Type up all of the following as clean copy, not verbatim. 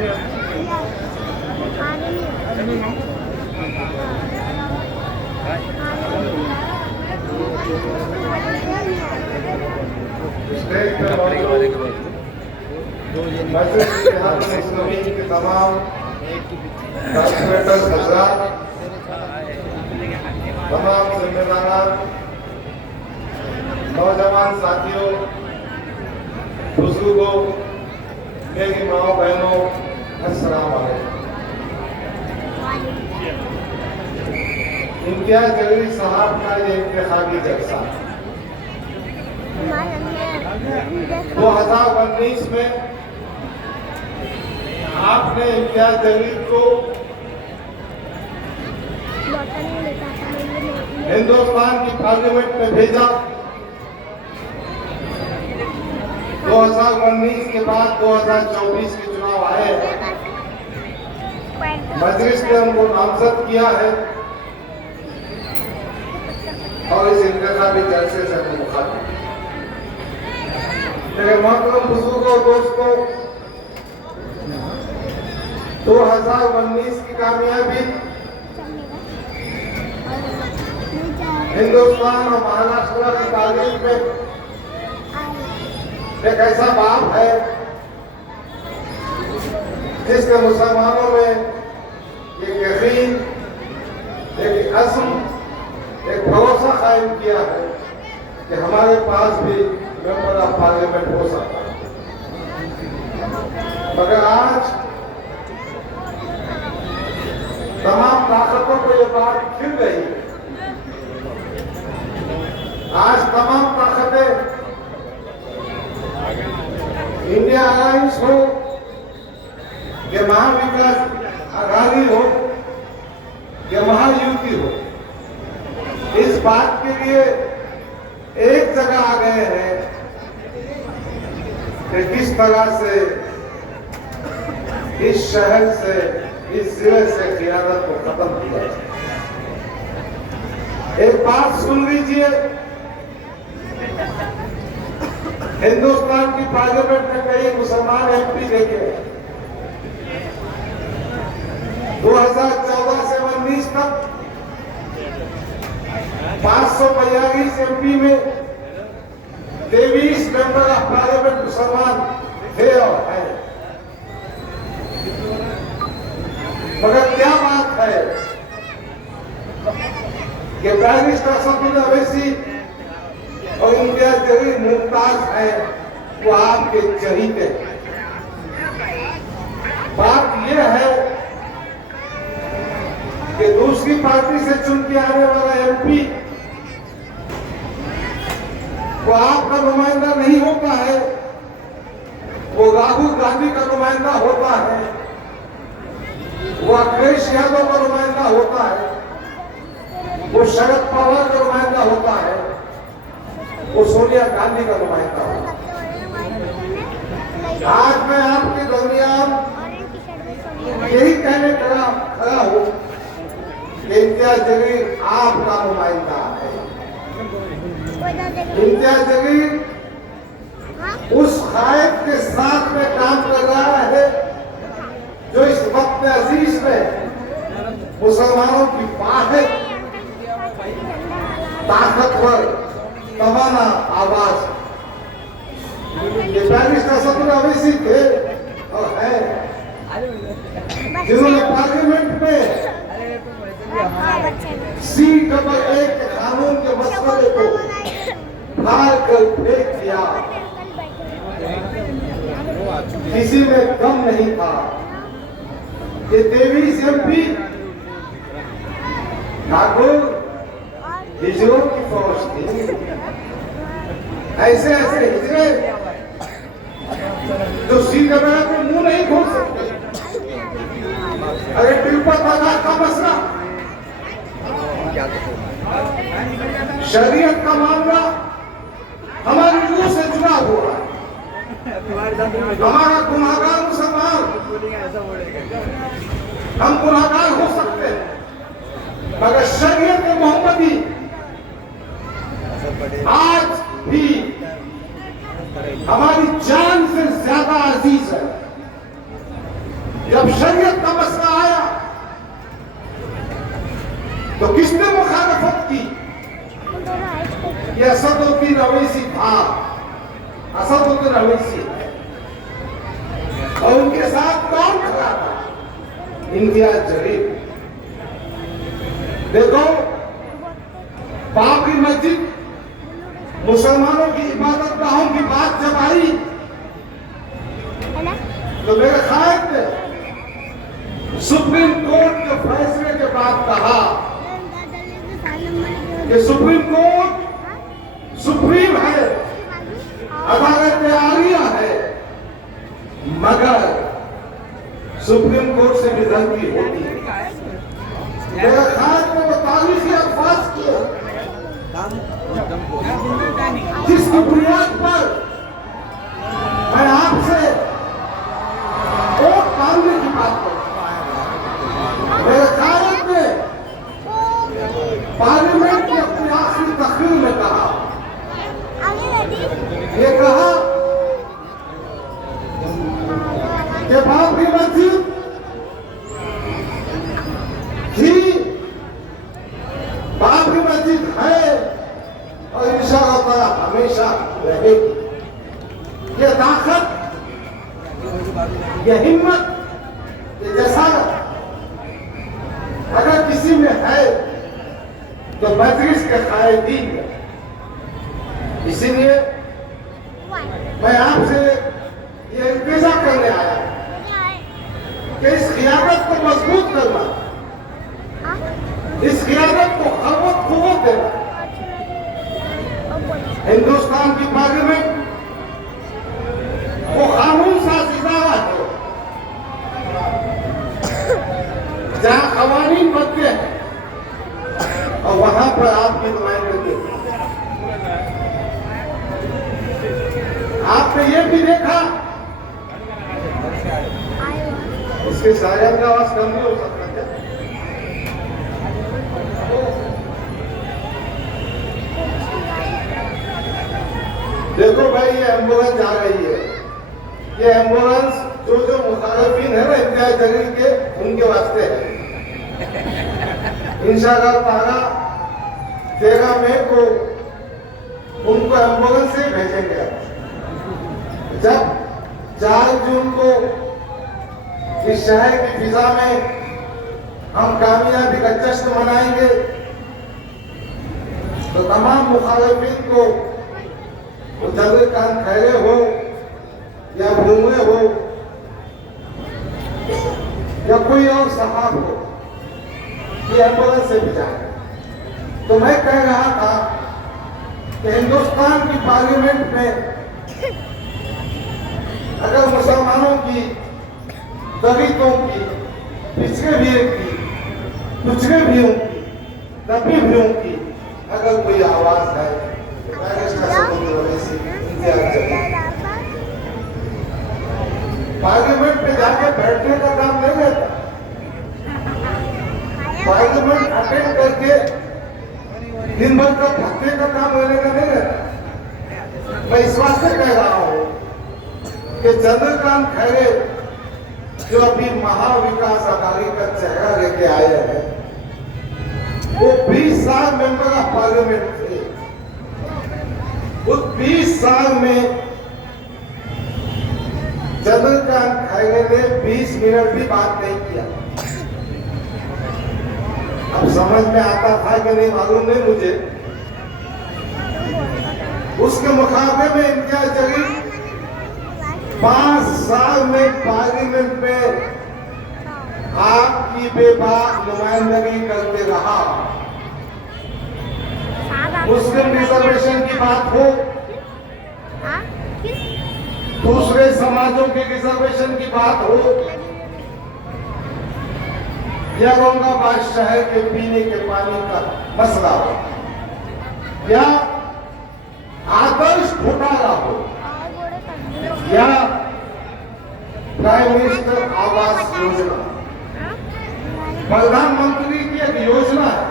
के तमाम कॉर्पोरेटर हजरात, तमाम जिम्मेदार, नौजवान साथियों, बुजुर्गों, मेरी माओ बहनों, अस्सलाम वालेकुम। इम्तियाज जलील साहब का ये इंतखाबी जलसा 2019 में आपने इम्तियाज जलील को हिंदुस्तान की पार्लियामेंट में भेजा। 2019 के बाद 2024 के चुनाव आए, मजलिस ने हमको नामजद किया है और इस इंतखाबी जलसे से हम मुखातिब। मेरे मोहतरम बुजुर्गों, दोस्तों, 2019 की कामयाबी हिंदुस्तान और महाराष्ट्र की तारीख में एक ऐसा बाप है जिसने मुसलमानों में एक यकीन, एक अज़्म, एक भरोसा कायम किया है कि हमारे पास भी मेंबर ऑफ पार्लियामेंट हो सकता है। मगर आज तमाम ताकतों को ये बात खिल रही है। आज तमाम ताकतें, इंडिया अलायंस हो या महाविकास आघाड़ी हो या महायुति हो, इस बात के लिए एक जगह आ गए हैं कि किस तरह से इस शहर से, इस जिले से क़ियादत को खत्म किया जाए। एक बात सुन लीजिए, हिंदुस्तान की पार्लियामेंट में कई मुसलमान एमपी देखे 2014 से 19 तक 542 एमपी में 23 मेंबर ऑफ पार्लियामेंट मुसलमान थे और हैं। मगर क्या बात है कि बैरिस्टर सफीन अवैसी और इम्तियाज जलील मुमताज है, वो आपके चहीते हैं। बात यह है कि दूसरी पार्टी से चुन के आने वाला एमपी वो आपका नुमाइंदा नहीं होता है, वो राहुल गांधी का नुमाइंदा होता है, वो अखिलेश यादव का नुमाइंदा होता है, वो शरद पवार का नुमाइंदा होता है, वो सोनिया गांधी का नुमाइंदा होता है। आज मैं आपके दरमियान यही कहने खड़ा हूं कि इम्तियाज जलील आपका नुमाइंदा है। इम्तियाज जलील उस कायद के साथ में काम कर रहा है जो इस वक्त अजीज में मुसलमानों की वाहिद ताकतवर तवाना आवाज, ये बैरिस्टर सफीन अवैसी थे और हैं जिन्होंने पार्लियामेंट में C1 के कानून के मसले को फाड़ कर फेंक दिया। किसी में दम नहीं था। ये 23 एमपी ठाकुर हिजरों की फौज थी। ऐसे ऐसे हिजरे जो सीधे में मुंह नहीं खोल सकते। अरे तिरुपति बाजार का मसला, शरीयत का मामला हमारी रूह से जुड़ा हुआ है। हमारा गुनाहगार मुसलमान, हम गुनाहगार हो सकते हैं, मगर शरीयत मोहम्मदी आज भी हमारी जान से ज्यादा अजीज है। जब शरीयत का मसला आया तो किसने मुखालफत की? ये असदुद्दीन अवैसी था, असदुद्दीन अवैसी है। और उनके साथ कौन खड़ा था? इम्तियाज जलील। देखो, बाबरी मस्जिद मुसलमानों की इबादत गाहों की बात जब आई तो मेरे ख्याल में सुप्रीम कोर्ट के फैसले के बाद कहा कि सुप्रीम कोर्ट सुप्रीम है, अदालत आलिया है, मगर सुप्रीम कोर्ट से भी गलती होती है। मेरे ख्याल में वो तारीखी अल्फाज किए जिसकी बुनियाद पर मैं आपसे वोट मांगने की बात करूं। मेरे ख्याल में पार्लियामेंट की अपनी आखिरी तकरीर में कहा, ये कहा कि बाबरी मस्जिद ही बाबरी मस्जिद है और इंशाअल्लाह हमेशा रहेगी। ये ताकत, ये हिम्मत, ये जसारत अगर किसी में है तो मजलिस के कायदीन है। इसीलिए मैं आपसे ये इल्तिजा करने आया कि इस क़ियादत को मजबूत करना, इस क़ियादत को क़ुव्वत देना। हिंदुस्तान की पार्लियामेंट वो कानून साज़ इदारा है जहां क़वानीन बनते हैं और वहां पर आपकी नुमाइंदगी। आपने ये भी देखा, इसके शायद का आवाज कम नहीं हो सकता क्या? देखो भाई, ये एम्बुलेंस आ रही है। ये एम्बुलेंस जो मुखालिफिन है ना इम्तियाज जलील के, उनके वास्ते है। इंशाअल्लाह ताला 13 मई को उनको एम्बुलेंस से भेजेंगे। जब 4 जून को इस शहर की फिजा में हम कामयाबी का जश्न मनाएंगे तो तमाम मुखालिफिन को, वो जलील खान खैरे हो या भूमे हो या कोई और साहब हो, ये एम्बुलेंस से भी जाए। तो मैं कह रहा था कि हिंदुस्तान की पार्लियामेंट में अगर मुसलमानों की, दलितों की, पिछड़े भीड़ की, पिछड़े भीड़ों की, दबी भीड़ों की अगर कोई आवाज है तो पार्लियामेंट में जाके बैठने का काम नहीं रहता। पार्लियामेंट अटेंड करके दिन भर का भत्ते का काम लेने का नहीं रहता। मैं इस वास्ते कह रहा हूं कि चंद्रकांत खैरे जो अभी महाविकास अघाड़ी का चेहरा लेके आए हैं, वो 20 साल मेंबर ऑफ पार्लियामेंट थे। उस 20 साल में चंद्रकांत खैरे ने 20 मिनट भी बात नहीं किया। अब समझ में आता था कि नहीं मालूम नहीं मुझे। उसके मुकाबले में इम्तियाज जलील 5 साल में पार्लियामेंट में आपकी बेबाक नुमाइंदगी करते रहा। मुस्लिम रिजर्वेशन की बात हो, दूसरे समाजों के रिजर्वेशन की बात हो, या औरंगाबाद शहर के पीने के पानी का मसला हो, या आदर्श घोटाला हो, या प्राइम मिनिस्टर आवास योजना, प्रधानमंत्री की एक योजना है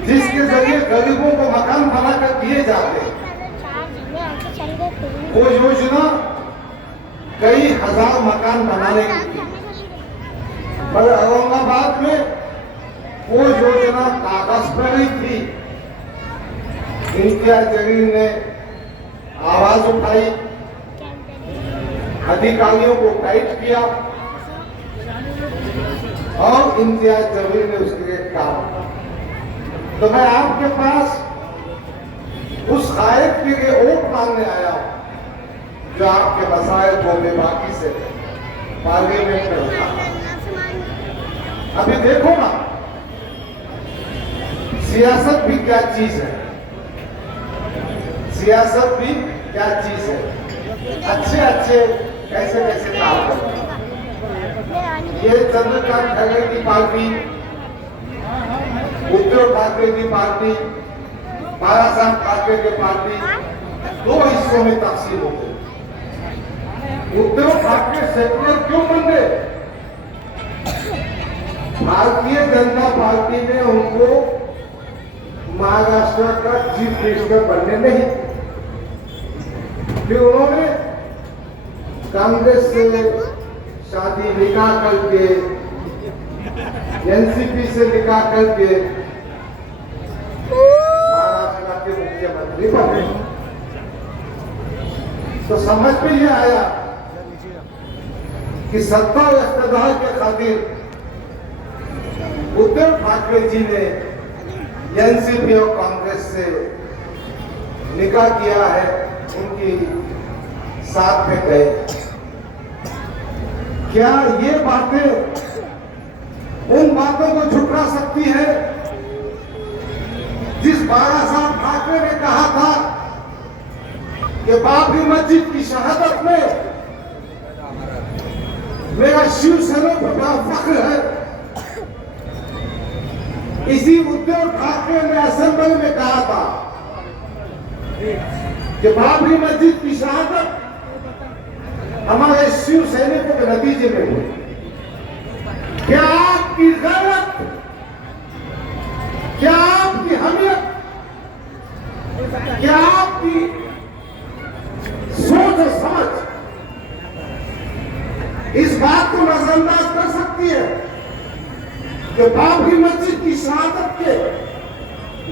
जिसके जरिए गरीबों को मकान बनाकर दिए जाते हैं। वो योजना कई हजार मकान बनाने की थी, पर औरंगाबाद में वो योजना कागज पर ही थी। इम्तियाज जलील ने आवाज उठाई, अधिकारियों को टाइट किया और इम्तियाज जलील ने उसके लिए काम। तो मैं आपके पास उस गायक के लिए वोट मांगने आया हूं जो आपके मसाइल को बेबाकी से पार्लियामेंट में उठाता। अभी देखो ना, सियासत भी क्या चीज है, सियासत भी क्या चीज है। अच्छे अच्छे कैसे कैसे काम करते हैं। ये चंद्रकांत खड़गे की पार्टी, उद्धव ठाकरे की पार्टी, बाला साहब ठाकरे की पार्टी दो हिस्सों में तकसीम हो गई। उद्धव ठाकरे सेकुलर क्यों बन गए? भारतीय जनता पार्टी ने उनको महाराष्ट्र का चीफ मिनिस्टर बनने नहीं, फिर उन्होंने कांग्रेस से शादी निकाह करके, एनसीपी से निकाह करके महाराष्ट्र के मुख्यमंत्री बने। तो समझ में यह आया कि सत्ता और इख्तिदार के खातिर उद्धव ठाकरे जी ने एनसीपी और कांग्रेस से निकाह किया है, उनकी साथ में गए। क्या ये बातें उन बातों को झुकरा सकती है जिस बाला साहब ठाकरे ने कहा था कि बाबरी मस्जिद की शहादत में मेरा शिवसेना पर बड़ा फख्र है। इसी उद्धव ठाकरे ने असेंबली में कहा था कि बाबरी मस्जिद की शहादत हमारे शिव सैनिकों के नतीजे में हुई। क्या आपकी गैरत, क्या आपकी हमियत, क्या आपकी सोच और समझ इस बात को नजरअंदाज कर सकती है कि बाबरी मस्जिद की शहादत के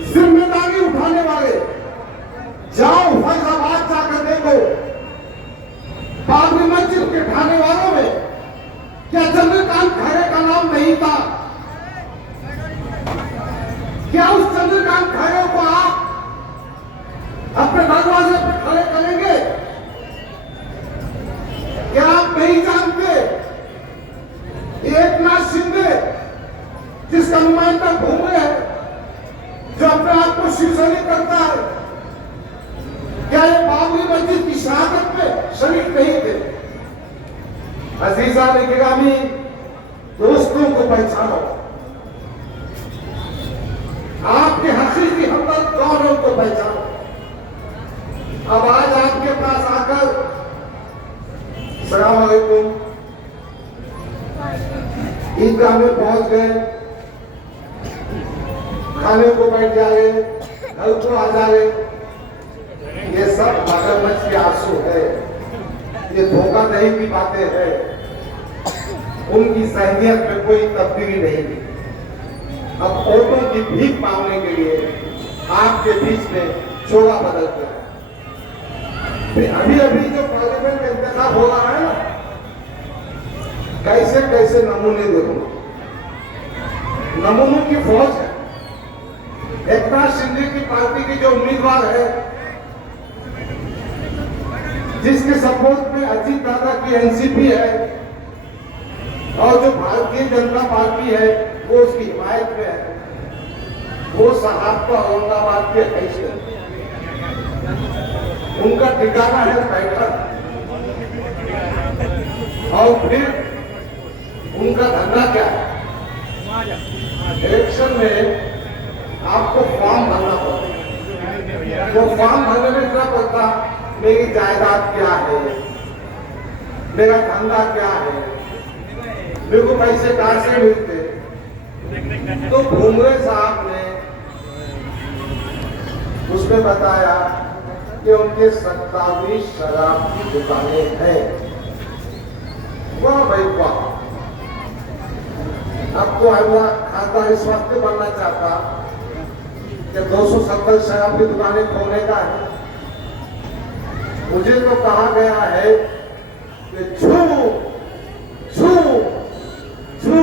जिम्मेदारी उठाने वाले, जाओ फैजाबाद जाकर देखो, बाबरी मस्जिद के ढाने वालों में क्या चंद्रकांत खैरे का नाम नहीं था? क्या उस चंद्रकांत खैरे को आप अपने दरवाजे पर खड़े करेंगे? क्या आप नहीं जानते एकनाथ शिंदे जिसका नुमाइंदा घूमे है, जो अपने आप को शिवसैनिक करता है, क्या ये बाबरी मस्जिद की शहादत में शरीक नहीं थे? अजीजा ने गिरामी दोस्तों को पहचानो, आपके हकीकी हमदर्द कौन है उनको पहचानो। अब आज आपके पास आकर सलाम अलैकुम, ईदगाह में पहुंच गए, खाने को बैठ जाए, घर को आ जाए, ये सब मगरमच्छ के आंसू है, ये धोखाधड़ी की बातें हैं। उनकी सहनियत में कोई तब्दीली नहीं थी। अब औरतों की भीख मांगने के लिए आपके बीच में चोला बदल गया। अभी अभी जो पार्लियामेंट का इंतजाम हो रहा है ना, कैसे कैसे नमूने देखो, नमूनों की फौज है। एकनाथ शिंदे की पार्टी की जो उम्मीदवार है, जिसके सपोर्ट में अजीत दादा की एनसीपी है और जो भारतीय जनता पार्टी है वो उसकी हिमायत में है, वो साहब का औरंगाबाद के हैसियत, उनका ठिकाना है बैठक, और फिर उनका धंधा क्या है? इलेक्शन में आपको फॉर्म भरना पड़ता, वो फॉर्म भरने में क्या पड़ता, मेरी जायदाद क्या है, मेरा धंधा क्या है, मेरे को पैसे कहां से मिलते। तो भूमरे साहब ने उसमें बताया कि उनके 27 शराब की दुकानें हैं वाह भाई वाह। अब तो हमारा खाता इस वक्त बनना चाहता कि 270 शराब की दुकानें खोलने का है। मुझे तो कहा गया है कि छू छू छू।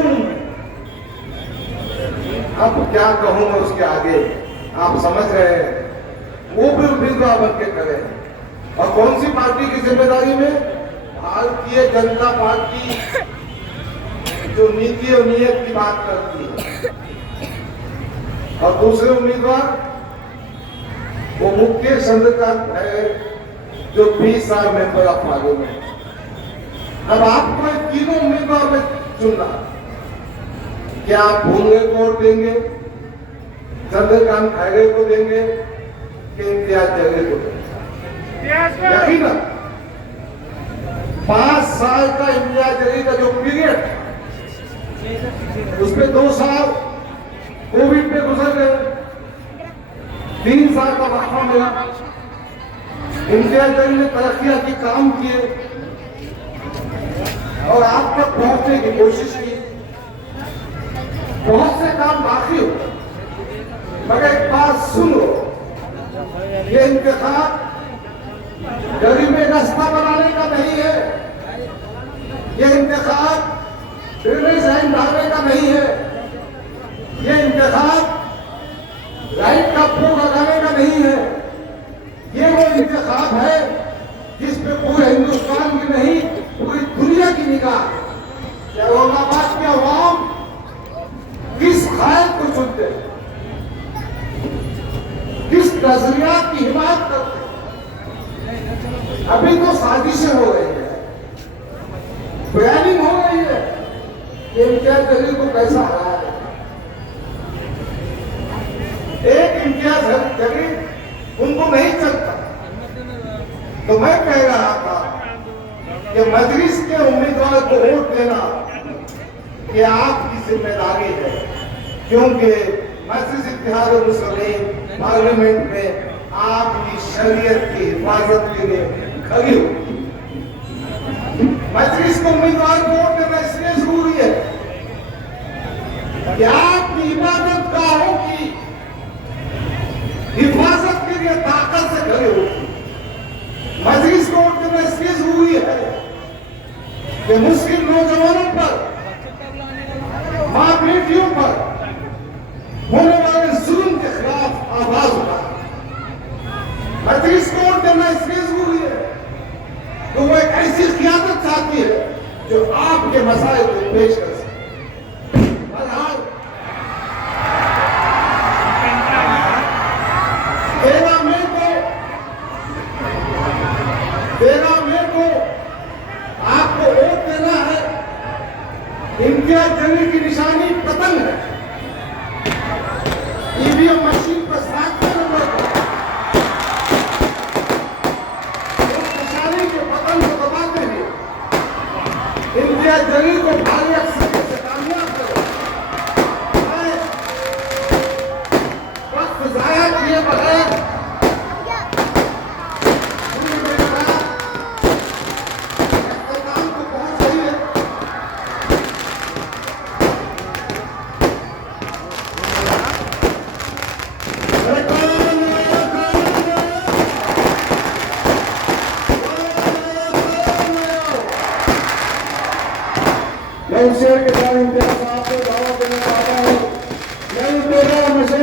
अब क्या कहूं मैं उसके आगे, आप समझ रहे हैं। वो भी उम्मीदवार बन के खड़े हैं। और कौन सी पार्टी की जिम्मेदारी में? भारतीय जनता पार्टी जो नीति और नियत की बात करती है। और दूसरे उम्मीदवार वो मुकेश चंद्रकांत है जो 20 साल मेंबर ऑफ पार्लियामेंट। अब आपको तीनों उम्मीदवार में चुनना, क्या आप भूलने को वोट देंगे, चंद्रकांत खैरे को देंगे कि इम्तियाज जलील को देंगे? यकीनन 5 साल का इम्तियाज जलील का जो पीरियड, उसमें 2 साल कोविड में गुजर गए, 3 साल का वक्फा मिला। इम्तियाज जलील ने तरक्कियां की, काम किए और आप तक पहुंचने की कोशिश की। बहुत से काम बाकी हो, मगर एक बात सुनो, ये इंतखाब गरीबी रास्ता बनाने का नहीं है, ये इंतखाब ड्रेनेज लाइन डालने का नहीं है, ये इंतखाब लाइट का पोल लगाने का नहीं है। ये वो इंतखाब है जिसपे पूरे हिंदुस्तान की नहीं पूरी दुनिया की निगाह कि औरंगाबाद के अवाम किस खायद को चुनते हैं, किस नजरियात की हिमायत करते हैं। अभी तो साजिशें हो रही है, प्लानिंग हो रही है कि इम्तियाज जलील को कैसा हराया है। एक इम्तियाज जलील उनको नहीं चलता। तो मैं कह रहा था कि मजलिस के उम्मीदवार को वोट देना ये आपकी जिम्मेदारी है, क्योंकि मजलिस इत्तेहाद मुस्लिमीन पार्लियामेंट में आपकी शरीयत की हिफाजत के लिए खड़ी हो। मजलिस को उम्मीदवार को वोट देना इसलिए जरूरी है कि आपकी इबादत गाहों की हिफाजत के लिए ताकत से खड़े हो। मजलिस को वोट देना इसलिए जरूरी है कि मुस्लिम नौजवानों पर, मां बेटियों पर होने वाले जुल्म के खिलाफ आवाज उठाए। मजलिस को वोट देना इसलिए जरूरी है तो वो एक ऐसी क़यादत चाहती है जो आपके मसाइल को पेश कर सके। बहरहाल 13 मई को आपको वोट देना है। इम्तियाज जलील की निशानी पतंग है। ईवीएम मशीन पर 7 नंबर पर निशानी के पतंग को दबाते हुए इम्तियाज जलील को भारी अक्सर से कामयाब करें। वक्त जाया किए बगैर मैं शेर के साथ इम्तियाज साहब को दावा देना चाहता हूँ। मैं 13 नशे